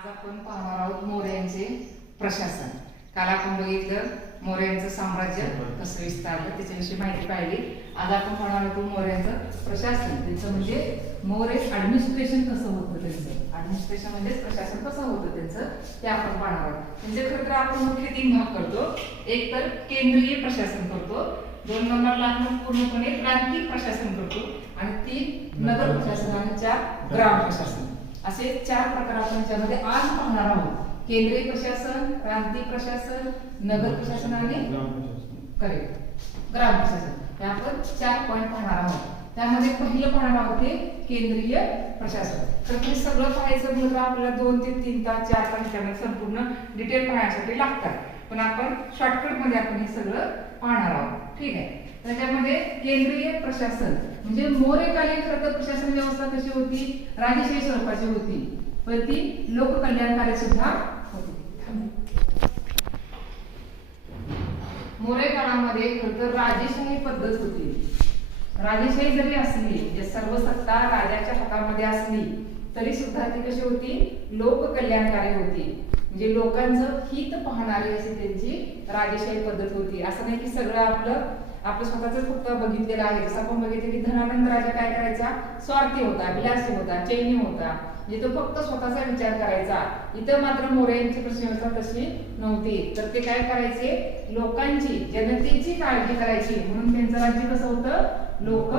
आज आपण पाहणार आहोत मोऱ्यांचे प्रशासन. काल आपण बघितलं मोऱ्यांचं साम्राज्य कसं विस्तारलं, त्याच्याविषयी माहिती पाहिली. आज आपण पाहणार आहोत मोऱ्यांचं प्रशासन, त्याचं म्हणजे मोरे ऍडमिनिस्ट्रेशन कसं होतं, त्यांचं ऍडमिनिस्ट्रेशन म्हणजे प्रशासन कसं होतं त्यांचं, ते आपण पाहणार आहोत. म्हणजे खरं तर आपण मुख्य 3 भाग करतो. एक तर केंद्रीय प्रशासन करतो, 2 नंबरला आपण पूर्णपणे प्रांतिक प्रशासन करतो आणि 3 नगर प्रशासन आणि 4 ग्राम प्रशासन. असे 4 प्रकार आपण त्यामध्ये आज पाहणार आहोत. केंद्रीय प्रशासन, प्रांतिक प्रशासन, नगर प्रशासन आणि ग्राम प्रशासन. हे आपण 4 पॉइंट पाहणार आहोत. त्यामध्ये पहिलं पाहणार आहोत ते केंद्रीय प्रशासन. तर हे सगळं पाहायचं म्हणजे आपल्याला 2 ते 3 तास 4 तास त्यामध्ये संपूर्ण डिटेल पाहण्यासाठी लागतात. पण आपण शॉर्टकट मध्ये आपण हे सगळं पाहणार आहोत. ठीक आहे. त्याच्यामध्ये केंद्रीय प्रशासन म्हणजे मोरेकालीन खरं तर प्रशासन व्यवस्था कशी होती, राजेशाही स्वरूपाची होती, पण ती लोककल्याणकारी सुद्धा होती. मोरे काळामध्ये खरं तर राजेशाही पद्धत होती. राजेशाही जरी असली म्हणजे सर्व सत्ता राजाच्या हातामध्ये असली तरी सुद्धा ती कशी होती, लोककल्याणकारी होती. म्हणजे लोकांचं हित पाहणारी अशी त्यांची राजेशाही पद्धत होती. असं नाही की सगळं आपलं स्वतःच फक्त बघितलेलं आहे. जसं आपण बघितलं की धनानंद राजा काय करायचा, स्वार्थी होता, विलासी होता, चैनी होता, म्हणजे तो फक्त स्वतःचा विचार करायचा. इथं मात्र मोऱ्यांची व्यवस्था तशी नव्हती. तर ते काय करायचे, लोकांची जनतेची काळजी करायची, म्हणून त्यांचं राज्य कसं होतं, लोक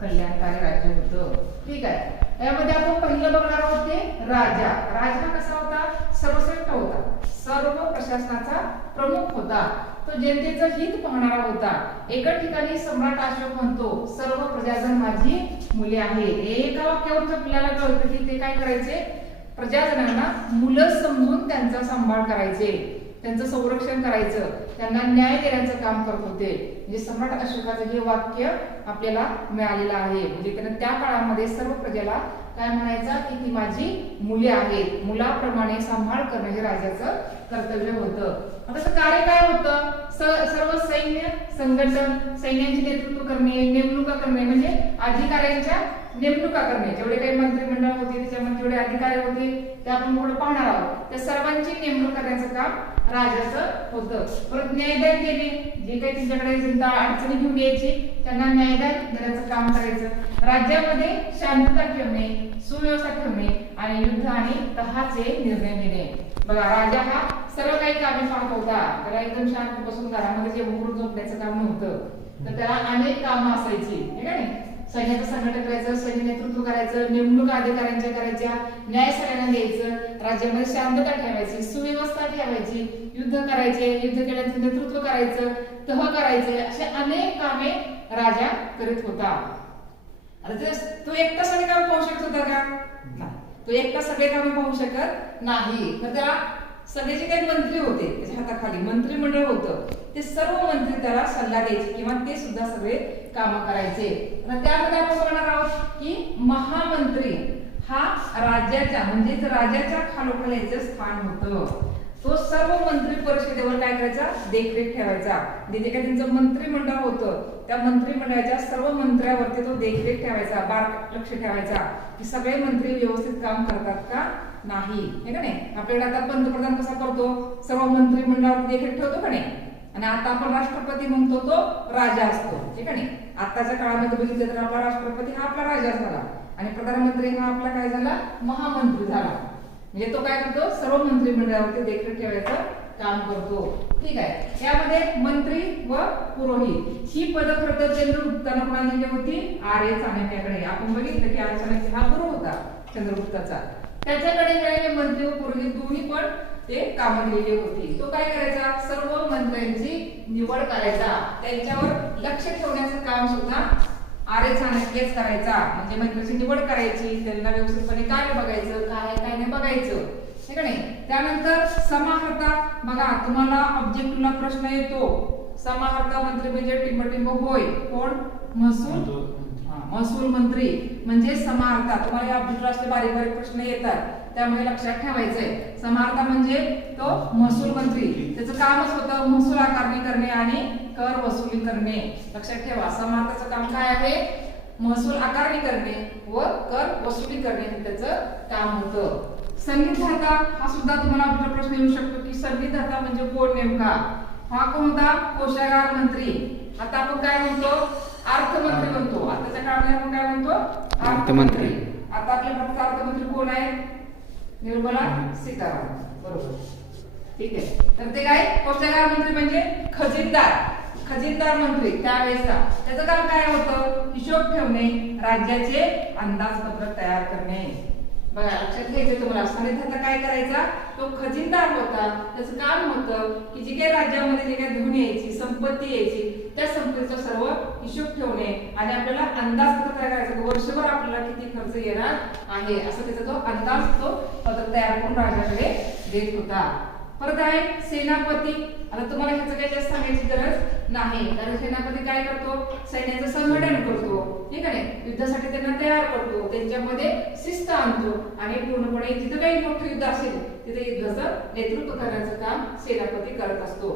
कल्याणकारी राज्य होतं. ठीक आहे. यामध्ये आपण पहिलं बघणार आहोत ते राजा. राजा कसा होता, सर्वश्रेष्ठ होता, सर्व प्रशासनाचा प्रमुख होता, तो जनतेचं हित पाहणारा होता. एका ठिकाणी सम्राट अशोक म्हणतो, सर्व प्रजाजन माझी मुले आहेत. एका वाक्यावरून आपल्याला कळतं की ते काय करायचे, प्रजाजनांना मुलं समजून त्यांचा सांभाळ करायचे, त्यांचं संरक्षण करायचं, त्यांना न्याय देण्याचं काम करत होते. म्हणजे सम्राट अशोकाचं हे वाक्य आपल्याला मिळालेलं आहे. म्हणजे त्यानं त्या काळामध्ये सर्व प्रजेला काय म्हणायचा की ती माझी मुले आहेत, मुलाप्रमाणे सांभाळ करणं हे राजाचं कर्तव्य होतं. आता कार्य काय होतं, सर्व सैन्य संघटन, सैन्याचे नेतृत्व करणे, नेमणुका करणे, म्हणजे अधिकाऱ्यांच्या नेमणुका करणे. जेवढे काही मंत्रिमंडळ होते त्याच्यामध्ये जेवढे अधिकारी होते ते आपण पुढे पाहणार आहोत. त्या सर्वांची नेमणूक करण्याचं काम राजाचं होतं. परत न्यायदान देणे, जे काही त्यांच्याकडे जनता अडचणी घेऊन यायची त्यांना न्यायदान देण्याचं काम करायचं. राज्यामध्ये शांतता ठेवणे, सुव्यवस्था ठेवणे आणि युद्ध आणि तहाचे निर्णय घेणे. बघा, राजा हा सर्व काही कामे पाहत होता. त्याला एकदम शांत बसून घरामध्ये जे उघडून झोपण्याचं काम नव्हतं, तर त्याला अनेक कामं असायची. ठीक आहे. सैन्याचं संघटन करायचं, सैन्य नेतृत्व करायचं, नेमणुका अधिकाऱ्यांच्या करायच्या, न्याय सगळ्यांना द्यायचं, राज्यामध्ये शांतता ठेवायची, सुव्यवस्था ठेवायची, युद्ध करायचे, युद्ध केल्याचं नेतृत्व करायचं, तह करायचे, असे अनेक कामे राजा करीत होता. तो एकटा सगळे काम पाहू शकत होता का? नाही. तो एकटा सगळे काम पाहू शकत नाही. तर त्याला सगळे जे काही मंत्री होते त्याच्या हाताखाली मंत्रिमंडळ होतं, ते सर्व मंत्री त्याला सल्ला द्यायचे किंवा ते सुद्धा सगळे काम करायचे. त्यामध्ये आपण बघणार आहोत की महामंत्री हा राज्याच्या म्हणजेच राजाच्या खालोखाल याचं स्थान होतं. तो सर्व मंत्री परिषदेवर काय करायचा, देखरेख ठेवायचा. जे काही त्यांचं मंत्रिमंडळ होतं त्या मंत्रिमंडळाच्या सर्व मंत्र्यावरती तो देखरेख ठेवायचा, बारकाईने लक्ष ठेवायचा की सगळे मंत्री व्यवस्थित काम करतात का नाही. हे का नाही, आपल्याकडे आता पंतप्रधान कसा करतो, सर्व मंत्रिमंडळावर देखरेख ठेवतो का नाही. आणि आता आपण राष्ट्रपती म्हणतो तो राजा असतो. ठीक आहे. आताच्या काळामध्ये बघितलं तर आपला राष्ट्रपती हा आपला राजा झाला आणि प्रधानमंत्री हा आपला काय झाला, महामंत्री झाला. म्हणजे तो काय करतो, सर्व मंत्रिमंडळावरती देखरेख ठेवायचं काम करतो. ठीक आहे. यामध्ये मंत्री व पुरोहित ही पद खरं तर चंद्रगुप्ताने कोणाला दिली होती, आर्य चाणक्याकडे. आपण बघितलं की आर्य चाणक्य हा गुरु होता चंद्रगुप्ताचा. त्याच्याकडे मिळालेले मंत्री व पुरोहित दोन्ही पण ते काम दिलेली होती. तो काय करायचा, सर्व मंत्र्यांची निवड करायचा, त्यांच्यावर लक्ष ठेवण्याचं काम सुद्धा आर्य चाणक्यच करायचा. म्हणजे मंत्र्यांची निवड करायची, त्यांना व्यवस्थितपणे काय बघायचं, काय काय नाही बघायचं. ठीक आहे. त्यानंतर समाहर्ता. बघा, तुम्हाला ऑब्जेक्टिव्हला प्रश्न येतो, समाहर्ता मंत्री म्हणजे टिंबटिंब होय, कोण, महसूल मंत्री म्हणजे समाहर्ता. तुम्हाला या ऑब्जेक्टिव्हला असले बारीक बारीक प्रश्न येतात, त्यामुळे लक्षात ठेवायचंय. समाहर्ता म्हणजे तो महसूल मंत्री, त्याचं कामच होतं महसूल आकारणी करणे आणि कर वसुली करणे. लक्षात ठेवा, समाहर्ताचं काम काय आहे, महसूल आकारणी करणे व कर वसुली करणे हे त्याचं काम होतं. संनिधाता हा सुद्धा तुम्हाला आपला प्रश्न येऊ शकतो की संनिधाता म्हणजे कोण नेमका? हा कोणता? कोषागार मंत्री. आता आपण काय म्हणतो? अर्थमंत्री म्हणतो. आताच्या काळामध्ये आपण काय म्हणतो? अर्थमंत्री. आता आपल्या भारताचा अर्थमंत्री कोण आहे? निर्मला सीतारामन. बरोबर, ठीक आहे. तर ते काय? कोषागार मंत्री म्हणजे खजिनदार मंत्री त्यावेळेचा. त्याचं काम काय होतं? हिशोब ठेवणे, राज्याचे अंदाजपत्रक तयार करणे. बघा लक्षात घ्यायचं तुम्हाला, संनिधाता काय करायचा? तो खजिनदार होता. त्याचं काम होतं की जे काही राज्यामध्ये जे काही धन यायची, संपत्ती यायची, त्या संपत्तीचा सर्व हिशोब ठेवणे आणि आपल्याला अंदाजपत्रक तयार करायचं. वर्षभर आपल्याला किती खर्च येणार आहे असं त्याचा तो अंदाज तो पत्रक तयार करून राजाकडे देत होता. परत आहे सेनापती. आता तुम्हाला ह्याचं काही जास्त सांगायची गरज नाही, कारण सेनापती काय करतो? सैन्याचं संघटन करतो, ठीक आहे. युद्धासाठी त्यांना तयार करतो, त्यांच्यामध्ये शिस्त आणतो आणि पूर्णपणे जिथं काही मोठं युद्ध असेल तिथे युद्धाचं नेतृत्व करण्याचं काम सेनापती करत असतो.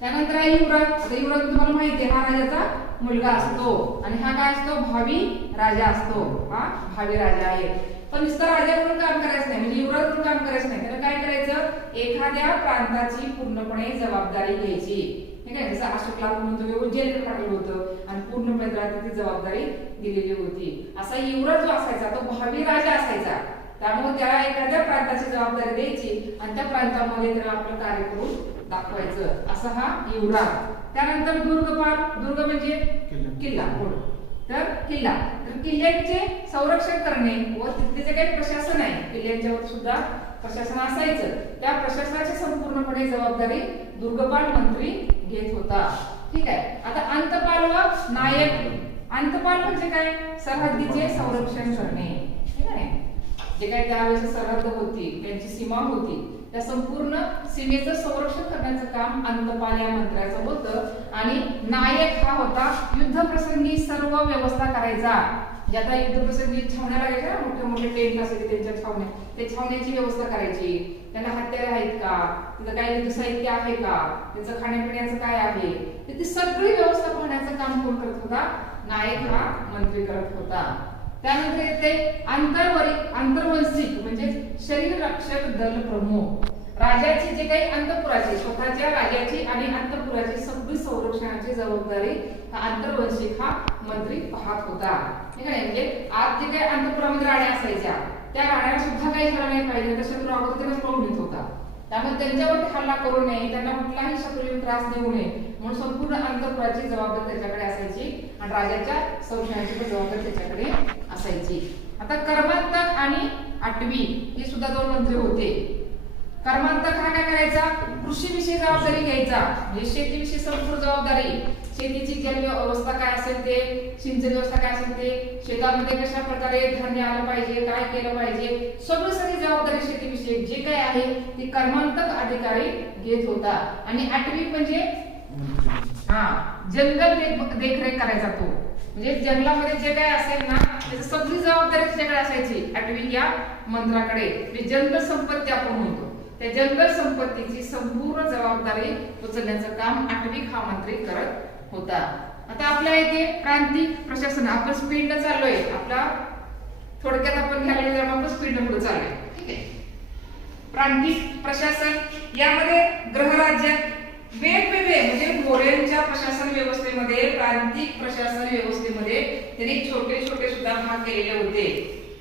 त्यानंतर आहे युवराज. आता युवराज तुम्हाला माहिती आहे, हा राजाचा मुलगा असतो आणि हा काय असतो? भावी राजा असतो. हा भावी राजा आहे. पण नुसतं राजा म्हणून काम करायचं नाही, म्हणजे युवराज म्हणून काम करायचं नाही. त्याला काय करायचं? एखाद्या प्रांताची पूर्णपणे जबाबदारी घ्यायची, ठीक आहे. जसं अशोकला म्हणतो उज्जैनकडे पाठवलं होतं आणि पूर्णपणे त्याला ती जबाबदारी दिलेली होती. असा युवराज जो असायचा तो भावी राजा असायचा. त्यामुळे त्याला एखाद्या प्रांताची जबाबदारी द्यायची आणि त्या प्रांतामध्ये त्याला आपलं कार्य करून दाखवायचं, असा हा युवराज. त्यानंतर दुर्गपाल. दुर्ग म्हणजे किल्ला. तर किल्ल्याचे संरक्षण करणे व तिथले जे काही प्रशासन आहे किल्ल्यांच्यावर सुद्धा प्रशासन असायचं, त्या प्रशासनाची संपूर्णपणे जबाबदारी दुर्गपाल मंत्री घेत होता, ठीक आहे. आता अंतपाल व नायक. अंतपाल म्हणजे काय? सरहद्दीचे संरक्षण करणे, ठीक आहे. जे काही त्यावेळेस सरहद्द होती, त्यांची सीमा होती, त्या संपूर्ण सीमेचं संरक्षण करण्याचं काम अंतपाल या मंत्र्याचं होतं. आणि नायक हा होता युद्धप्रसंगी सर्व व्यवस्था करायचा. जे आता युद्धप्रसंगी छावण्या लागायच्या ना, मोठे मोठे टेंट असायचे त्यांच्या छावण्या, ते छावण्याची व्यवस्था करायची. त्यांना हत्यारे आहेत का, तिथं काही युद्ध साहित्य आहे का, त्यांचं खाण्यापिण्याचं काय आहे, ती सगळी व्यवस्था पाहण्याचं काम कोण करत होता? नायक हा मंत्री करत होता. त्यानंतर येते आंतरवंशिक म्हणजे शरीर रक्षक दल प्रमुख. राजाची जे काही अंतपुराची, स्वतःच्या राजाची आणि अंतपुराची सगळी संरक्षणाची जबाबदारी हा आंतरवंशिक हा मंत्री पाहत होता, ठीक आहे. म्हणजे आज जे काही अंतपुरामध्ये राण्या असायच्या त्या राण्याला सुद्धा काही झालं नाही पाहिजे, तसं तो अगोदर त्यांना पळून येत होता. त्यामुळे त्यांच्यावरती हल्ला करू नये, त्यांना कुठलाही शत्रूला त्रास देऊ नये म्हणून संपूर्ण अंतपुराची जबाबदारी त्याच्याकडे असायची आणि राजाच्या संरक्षणाची जबाबदारी त्याच्याकडे असायची. आता कर्मांतक आणि आठवी हे सुद्धा दोन मंत्री होते. कर्मांतक हा काय करायचा? कृषीविषयी जबाबदारी घ्यायचा, म्हणजे शेतीविषयी संपूर्ण जबाबदारी, शेतीची जल व्यवस्था काय असेल ते, सिंचन व्यवस्था काय असेल ते, शेतामध्ये कशा प्रकारे धान्य आलं पाहिजे, काय केलं पाहिजे, सगळी जबाबदारी शेतीविषयी जे काय आहे ते कर्मांतक अधिकारी घेत होता. आणि आठवी म्हणजे जंगल देखरेख करायचा तो, म्हणजे जंगलामध्ये जे काय असेल ना त्याची सगळी जबाबदारी त्याच्याकडे असायची आठवी या मंत्र्याकडे. जंगल संपत्ती आपण म्हणतो, त्या जंगल संपत्तीची संपूर्ण जबाबदारी उचलण्याचं काम आठवी हा मंत्री करत होता. आता आपल्या इथे प्रांतिक प्रशासन, आपण स्पीड न चाललोय, आपला थोडक्यात आपण घ्यायला आपण स्पीड न पुढे चाललोय, ठीक आहे. प्रांतिक प्रशासन यामध्ये गृहराज्य वेगवेगळे म्हणजे मोऱ्यांच्या प्रशासन व्यवस्थेमध्ये, प्रांतिक प्रशासन व्यवस्थेमध्ये त्यांनी छोटे छोटे सुद्धा भाग केलेले होते,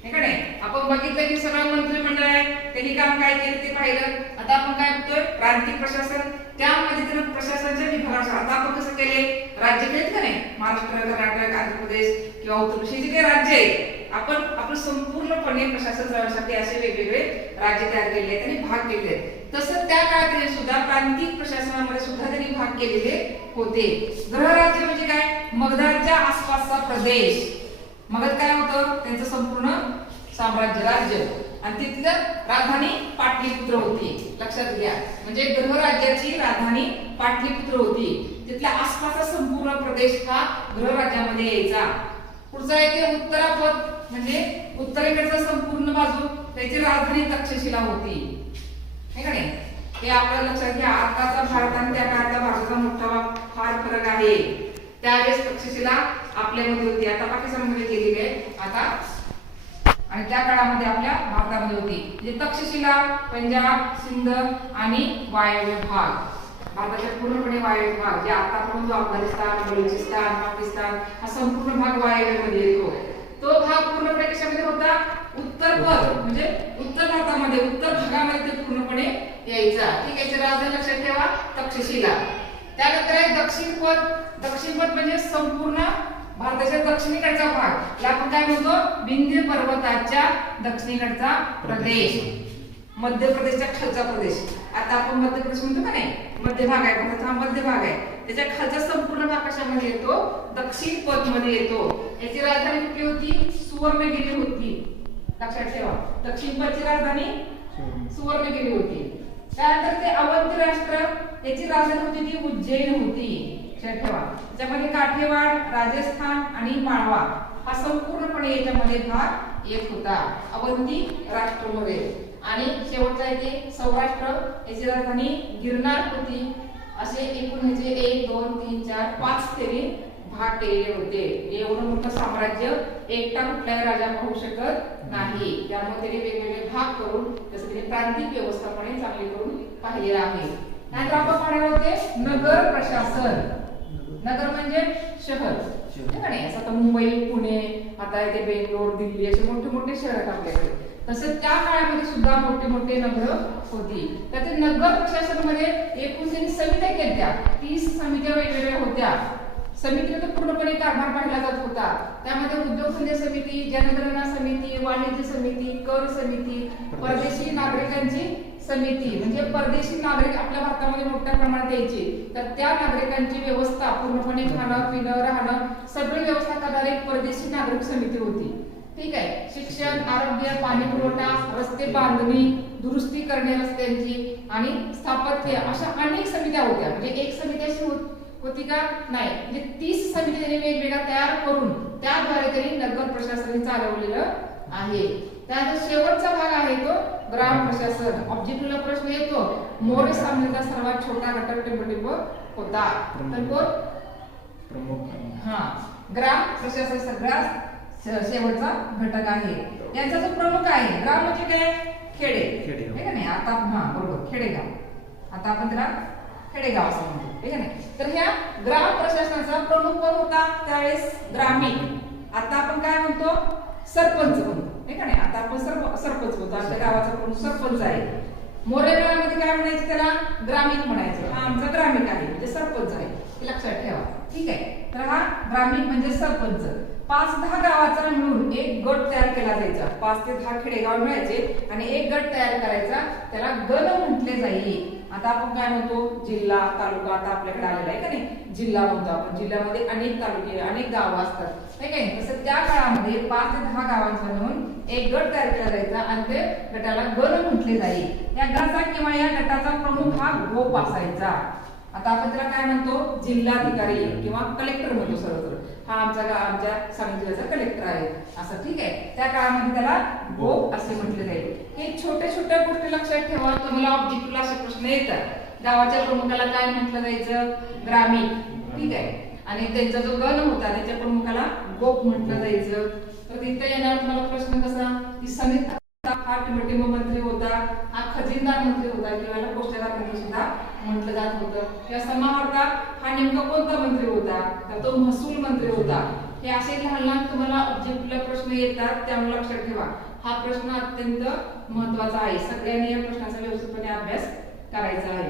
हे का नाही. आपण बघितलं की सगळं मंत्रिमंडळ आहे, त्यांनी काम काय केलं ते पाहिलं. आता आपण काय बघतोय? प्रांतिक प्रशासन, त्यामध्ये तर प्रशासनाच्या विभागाचं आता आपण कसं केले, राज्य केलेत का नाही, महाराष्ट्र, कर्नाटक, आंध्र प्रदेश किंवा उत्तर प्रदेश जे काही राज्य आहे, आपण संपूर्णपणे प्रशासन चालवण्यासाठी असे वेगवेगळे राज्य तयार केलेले आहेत, त्यांनी भाग केले आहेत. तसं त्या काळात सुद्धा प्रांतिक प्रशासनामध्ये सुद्धा त्यांनी भाग केलेले होते. गृहराज्य म्हणजे काय? मगधच्या आसपासचा प्रदेश. मगध काय होतं? त्यांचं संपूर्ण साम्राज्य, राज्य, आणि तिथलं राजधानी पाटलीपुत्र होती, लक्षात घ्या. म्हणजे गृहराज्याची राजधानी पाटलीपुत्र होती, तिथल्या आसपासचा संपूर्ण प्रदेश हा गृहराज्यामध्ये यायचा. पुढचा येते उत्तरापद, म्हणजे उत्तरेकडचा संपूर्ण बाजू, त्याची राजधानी तक्षशिला होती, हे का नाही. हे आपल्याला लक्षात घ्या. आताचा भारत आणि त्या काळातला भारताचा मोठा फार फरक आहे. त्यावेळेस तक्षशिला आपल्यामध्ये होती, आता पाकिस्तानमध्ये गेलेली आहे. आता आणि त्या काळामध्ये आपल्या भारतामध्ये होती. म्हणजे तक्षशिला, पंजाब, सिंध आणि वायव्य भाग, भारताच्या पूर्णपणे वायव्य भाग जे आता आपण अफगाणिस्तान, बलुचिस्तान, पाकिस्तान हा संपूर्ण भाग वायव्यमध्ये येतो. तो भाग पूर्णपणे कशामध्ये होता? उत्तर पद म्हणजे उत्तर भारतामध्ये, उत्तर भागामध्ये ते पूर्णपणे यायचा. ठीक आहे, राजधानी लक्षात ठेवा तक्षशिला. त्यानंतर आहे दक्षिण पद. दक्षिण पद म्हणजे संपूर्ण भारताच्या दक्षिणेकडचा भाग, याला आपण काय म्हणतो? विंध्य पर्वताच्या दक्षिणेकडचा प्रदेश, मध्य प्रदेशच्या खालचा प्रदेश. आता आपण मध्य प्रदेश म्हणतो का नाही, मध्य भाग आहे भारताचा, हा मध्य भाग आहे. त्याच्या खालचा संपूर्ण भाग कशामध्ये येतो? दक्षिण पद मध्ये येतो. याची राजधानी कुठली होती? सुवर्णगिरी होती. लक्षात ठेवा, दक्षिण पदची राजधानी सुवर्णगिरी होती. त्यानंतर ते अवंती राष्ट्र, याची राजधानी होती ती उज्जैन होती. लक्षात ठेवा, त्याच्यामध्ये काठेवाड, राजस्थान आणि माळवा हा संपूर्णपणे याच्यामध्ये भाग येत होता अवंती राष्ट्रामध्ये. आणि शेवटचा आहे ते सौराष्ट्र, याची राजधानी गिरनार होती. असे एकूण ह्याचे 1 2 3 4 5 तरी भाग केलेले होते. एवढं मोठं साम्राज्य एकटा कुठलाही राजा पाहू शकत नाही. त्यामुळे त्याने वेगवेगळे भाग करून जसं त्याने प्रांतिक व्यवस्थापने चांगली करून पाहिलेलं आहे. त्यानंतर आपण पाहणार होते नगर प्रशासन. नगर म्हणजे शहर, असं आता मुंबई, पुणे, आता इथे बेंगलोर, दिल्ली असे मोठे मोठे शहर आहेत आपल्याकडे. तसं त्या काळामध्ये सुद्धा मोठे मोठे नगर होती. तर ते नगर प्रशासनामध्ये एकूण त्यांनी समित्या केल्या. 30 समित्या वेगवेगळ्या होत्या. समितीने तर पूर्णपणे कारभार पाहिला जात होता. त्यामध्ये उद्योगधंदे समिती, जनगणना समिती, वाणिज्य समिती, कर समिती, परदेशी नागरिकांची समिती, म्हणजे परदेशी नागरिक आपल्या भारतामध्ये मोठ्या प्रमाणात यायचे, तर त्या नागरिकांची व्यवस्था पूर्णपणे खाणं पिणं राहणं सगळी व्यवस्था करणारी एक परदेशी नागरिक समिती होती. ठीक आहे, शिक्षण, आरोग्य, पाणी पुरवठा, रस्ते बांधणी, दुरुस्ती करणे रस्त्यांची आणि स्थापत्य अशा अनेक समित्या होत्या. म्हणजे एक समिती अशी होती का नाही, म्हणजे 30 समिती त्यांनी वेगवेगळ्या तयार करून त्याद्वारे त्यांनी नगर प्रशासन चालवलेलं आहे. त्यानंतर शेवटचा भाग आहे तो ग्राम प्रशासन. ऑब्जेक्टिव्हला प्रश्न येतो, मौर्य साम्राज्याचा सर्वात छोटा घटक टिंबटिंब होता. तर कोण? प्रमुख. ग्राम प्रशासन सगळ्यात शेवटचा घटक आहे. यांचा जो प्रमुख आहे, ग्राम म्हणजे काय? खेडे, हे का नाही. आता बरोबर, खेडेगाव. आता आपण त्याला खेडेगाव असं म्हणतो, हे का नाही. तर ह्या ग्राम प्रशासनाचा प्रमुख कोण होता त्यावेळेस? ग्रामीण. आता आपण काय म्हणतो? सरपंच म्हणतो, हे का नाही. आता आपण सरपंच म्हणतो, आपल्या गावाचा प्रमुख सरपंच आहे. मौर्य काळामध्ये काय म्हणायचं त्याला? ग्रामीण म्हणायचं. हा आमचा ग्रामीण आहे म्हणजे सरपंच आहे, हे लक्षात ठेवा. ठीक आहे, तर हा ग्रामीण म्हणजे सरपंच. 5-10 गावाचा मिळून एक गट तयार केला जायचा. 5 ते 10 खेडेगाव मिळायचे आणि एक गट तयार करायचा, त्याला गण म्हटले जाईल. आता आपण काय म्हणतो? जिल्हा, तालुका आता आपल्याकडे आलेला आहे का नाही, जिल्हा म्हणतो आपण. जिल्ह्यामध्ये अनेक तालुके, अनेक गावं असतात, हे काय. तसं त्या काळामध्ये 5 ते 10 गावांचा मिळून एक गट तयार केला जायचा आणि ते गटाला गण म्हटले जाईल. या गटाचा किंवा या गटाचा प्रमुख हा गोप असायचा. आता आपण त्याला काय म्हणतो? जिल्हाधिकारी किंवा कलेक्टर म्हणतो सरळ. हा आमच्या सांगली जिल्ह्याचा कलेक्टर आहे असं. ठीक आहे, त्या काळामध्ये त्याला गोप असे म्हटले जाईल. हे छोट्या छोट्या गोष्टी लक्षात ठेवा, तुम्हाला ऑब्जेक्टिव्हला असे प्रश्न येतात. गावाच्या प्रमुखाला काय म्हटलं जायचं? ग्रामीण. ठीक आहे, आणि त्यांचा जो गण होता त्याच्या प्रमुखाला गोप म्हटलं जायचं. तर तिथे येणार तुम्हाला प्रश्न कसा? की समिती हा टिंबटिंब मंत्री होता, हा खजिनदार मंत्री होता किंवा पोस्टदार मंत्री सुद्धा म्हटलं जात होतं. किंवा समाहर्ता हा नेमका कोणता मंत्री होता? तर तो महसूल मंत्री होता. हे असे लहान लहान तुम्हाला ऑब्जेक्टिव्हला प्रश्न येतात, त्यामुळे लक्षात ठेवा. हा प्रश्न अत्यंत महत्वाचा आहे. सगळ्यांनी या प्रश्नाचा व्यवस्थितपणे अभ्यास करायचा आहे.